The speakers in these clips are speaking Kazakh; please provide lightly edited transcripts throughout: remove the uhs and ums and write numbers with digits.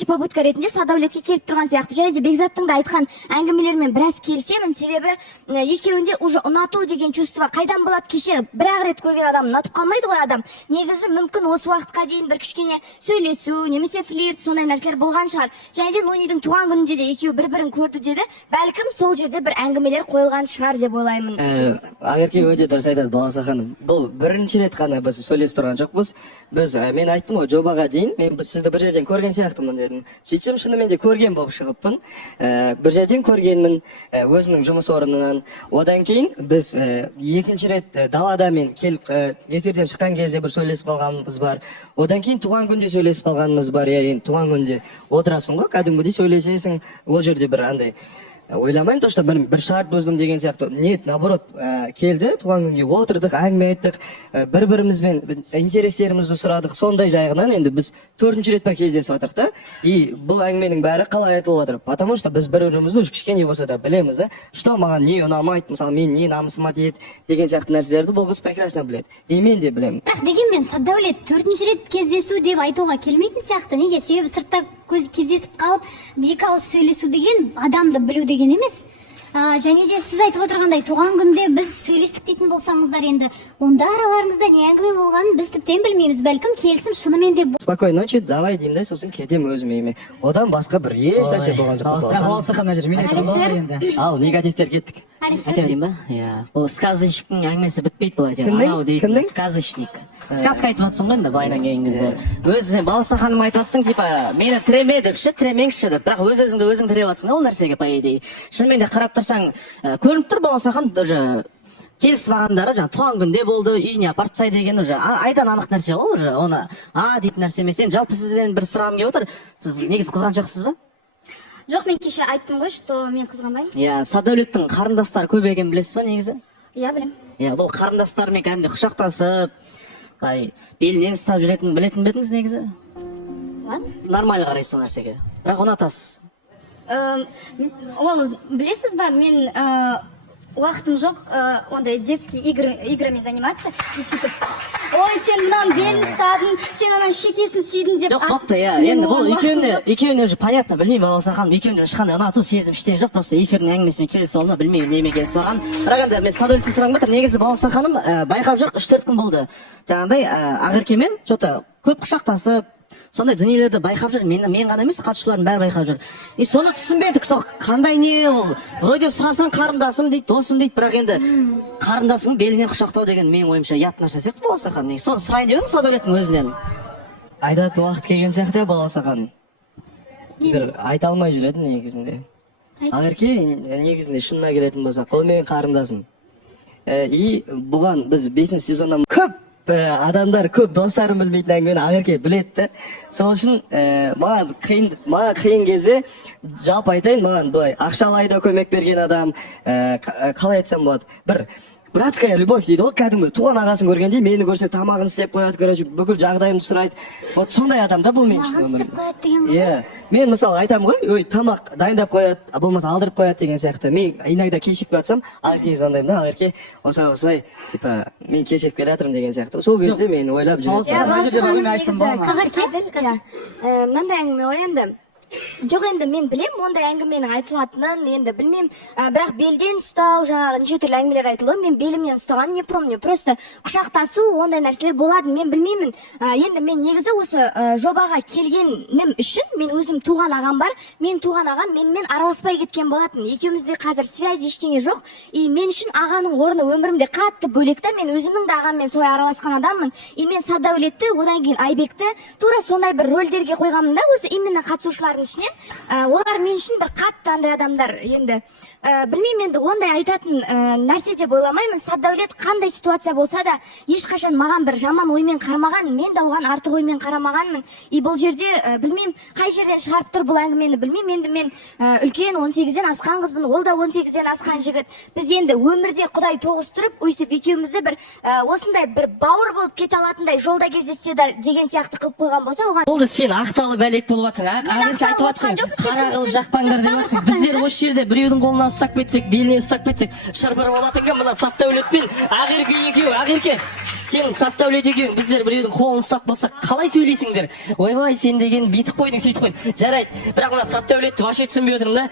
екінші попытка ретінде Садәулетке келіп тұрған сияқты. Және де Бекзаттың да айтқан әңгімелермен біраз келісемін. Себебі екеуінде уже ұнату деген чувство қайдан болады? Кеше бір-ақ рет көрген адам ұнатып қалмайды ғой адам. Негізі мүмкін осы уақытқа дейін бір кішкене сөйлесу, немесе флирт, сондай нәрселер болған шығар. Және де Нонидің туған күнінде де екеуі бір-бірін көрді деді. Бәлкім сол жерде бір әңгімелер қойылған шығар деп ойлаймын. Агерке өте дұрыс айтады Балауса ханым. Бұл бірінші рет қана біз сөйлесіп тұрған жоқпыз. Мен айттым ғой, жобаға дейін мен сізді бір жерден көрген сияқтымын дедім. Сөйтсем шынымен де көрген болып шығыппын. Бір жерден көргенмін өзінің жұмыс орнынан. Одан кейін біз екінші рет далада мен келіп эфирден шыққан кезде бір сөйлесіп қалғанымыз бар. Одан кейін туған күнде сөйлесіп қалғанымыз бар. Енді туған күнде отырасың ғой, кәдімгідей сөйлесесің. Ол жерде бір андай ойламаймын, то что бір шарт бұздым деген сияқты. Нет, наоборот, келді, туған күнге отырдық, әңгіме айттық, бір-бірімізбен интерестерімізді сұрадық. Сондай жайғынан енді біз 4-ші рет па кездесіп жатырық та. И бұл әңгіменің бәрі қалай айтылып жатыр? Потому что біз бір-бірімізді уже кішкене болса да білеміз да. Что маған не ұнамайды, мысалы мен не намысыма тиеді деген сияқты нәрселерді бұл қыз прекрасно біледі. И мен де білемін. Бірақ дегенмен Садәулет 4-ші рет кездесу деп айтуға келмейтін сияқты. Неге? Себебі сыртта кездесіп қалып, екі ауыз сөйлесу деген адамды білу деген емес. Және де сіз айтып отырғандай туған күнде біз сөйлестік дейтін болсаңыздар, енді онда араларыңызда не әңгіме болғанын біз тіптен білмейміз. Бәлкім келісім шынымен де Спокойной ночи, давай деймін де, сосын кетем өзім үйіме. Одан басқа бір еш нәрсе болған жоқ. Балауса ханым әжір, мен айтып Ал негативтер кеттік. айта берейін ба? Бұл сказочниктің әңгімесі бітпейді былай. Анау дейтін сказочник. Сказка айтып жатсың ғой енді былайдан кейін кезде. Өзі Балауса ханым айтып жатсың, типа мені тіреме депші, тіремеңші деп. Бірақ өз-өзіңді өзің тіреп жатсың ол нәрсеге по идее. Шынымен де қарап тұрсаң, көрініп тұр Балауса ханым уже келісіп алғандары жаңа туған күнде болды, үйіне апарып тастайды деген уже айдан анық нәрсе ғой уже. Оны дейтін нәрсе емес. Енді жалпы сізден бір сұрағым келіп отыр. Сіз негізі қызғаншақсыз ба? Жоқ, мен кеше айттым ғой, что мен қызғанбаймын. Садәулеттің қарындастары көп екенін білесіз ба негізі? Білемін. Бұл қарындастарымен кәдімгі құшақтасып, белінен ұстап жүретінін білетін бе едіңіз негізі? Нормально қарайсыз сол нәрсеге. Бірақ ұнатасыз. Ол білесіз ба, мен уақытым жоқ ондай детский играми заниматься. Ой, сен мынаны белін ұстадың, сен анан шекесін сүйдің деп. Жоқ, бопты, енді бұл екеуіне уже понятно, білмеймін Балауса ханым, екеуінде ешқандай ұнату сезім ештеңе жоқ, просто эфирдің әңгімесімен келісіп алды ма, білмеймін неме келісіп алған. Бірақ енді мен Садәулеттен сұрағым бар, негізі Балауса ханым байқап жүр 3-4 күн болды. Жаңағыдай Ақеркемен что-то көп құшақтасып, сондай дүниелерді байқап жүр. Мен ғана емес, қатысушылардың бәрі байқап жүр. И соны түсінбедік, сол қандай не ол? Вроде сұрасаң қарындасым дейді, досым дейді, бірақ енді қарындасың белінен құшақтау деген менің ойымша ұят нәрсе сияқты Балауса ханым. Соны сұрайын деп едім Садәулеттің өзінен. Айтатын уақыт келген сияқты Балауса ханым. Бір айта алмай жүреді негізінде. Ақерке негізінде шынына келетін болса, ол менің қарындасым. И бұған біз 5-ші сезоннан көп адамдар, көп достарым білмейтін әңгімені Ақерке біледі. Сол үшін маған қиын кезде жалпы айтайын, маған ақшалай да көмек берген адам, қалай айтсам болады, бір братская любовь дейді ғой, кәдімгі туған ағасын көргенде мені көрсе тамағын істеп қояды, короче, бүкіл жағдайымды сұрайды. Вот сондай адам да бұл мен үшін өмірімде. Мен мысалы айтамын ғой, ой, тамақ дайындап қояды, болмаса алдырып қояды деген сияқты. Мен иногда кешігіп жатсам, Ақерке звондаймын да, Ақерке, осылай, типа, мен кешігіп келе жатырмын деген сияқты. Сол кезде мен ойлап жүрмін. Мынандай әңгіме ғой енді. Жоқ, енді мен білем, ондай әңгіменің айтылатынын, енді білмеймін, бірақ белден ұстау, жаңағы неше түрлі әңгімелер айтылды, мен белімнен ұстаған не помню, просто құшақтасу, ондай нәрселер болады, мен білмеймін. Енді мен негізі осы жобаға келгенім үшін, мен өзім туған ағам бар, мен туған ағам менімен араласпай кеткен болатын. Екеумізде қазір связь ештеңе жоқ, и мен үшін ағаның орны өмірімде қатты бөлекті, мен өзімнің де ағаммен солай араласқан адаммын, и мен Садәулетті, одан кейін Айбекті тура сондай бір рөлдерге қойғанмын да, осы именно қатысушылар ішінен. Олар мен үшін бір қатты андай адамдар. Енді білмеймін, енді ондай айтатын нәрсе деп ойламаймын. Садәулет қандай ситуация болса да ешқашан маған бір жаман оймен қарамаған, мен де оған артық оймен қарамағанмын. И бұл жерде білмеймін қай жерден шығарып тұр бұл әңгімені, білмеймін. Енді мен үлкен 18-ден асқан қызбын, ол да 18-ден асқан жігіт. Біз енді өмірде Құдай тоғыстырып, өйстіп екеумізді бір осындай бір бауыр болып кете алатындай жолда кездессе деген сияқты қылып қойған болса, оған Болды, сен ақталып әлек болып жатсың. Айтып жатсың, қара қылып жақпаңдар деп жатсың. Біздер осы жерде біреудің қолынан ұстап кетсек, белінен ұстап кетсек, шыр-пыр болатын кім? Мына Садәулет пен Ақерке екеуі. Ақерке, сен саттәулет екеуің біздер біреудің қолын ұстап болсақ қалай сөйлейсіңдер? Ойбай, сен деген бүйтіп қойдың, сөйтіп қойдың. Жарайды, бірақ мына саттәулетті вообще түсінбей отырмын да.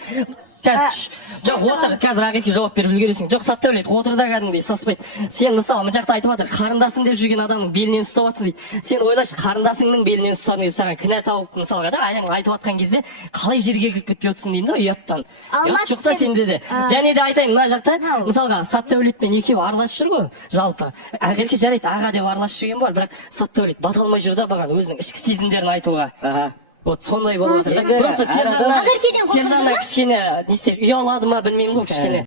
Қазір жоқ отыр, қазір Ақеке жауап беріп үлгересің. Жоқ, саттәулет отыр да кәдімгідей саспайды. Сен мысалы мына жақта айтып жатыр, қарындасың деп жүрген адамның белінен ұстап жатсың дейді. Сен ойлашы, қарындасыңның белінен ұстадың деп саған кінә тауып мысалға да айтып жатқан кезде қалай жерге кіріп кетпей отырсың деймін да, ұяттан. Ұят жоқ та сенде де. Және де айтайын, мына жақта мысалға саттәулетпен екеуі араласып жүр ғой, жалпы. Ақеке жарайды, аға деп араласып жүрген бар, бірақ саттәулет бата алмай жүр да маған өзінің ішкі сезімдерін айтуға. Вот сондай болып жатыр. Просто сержаннан кішкене не істеп ұялады ма білмеймін ғой, кішкене.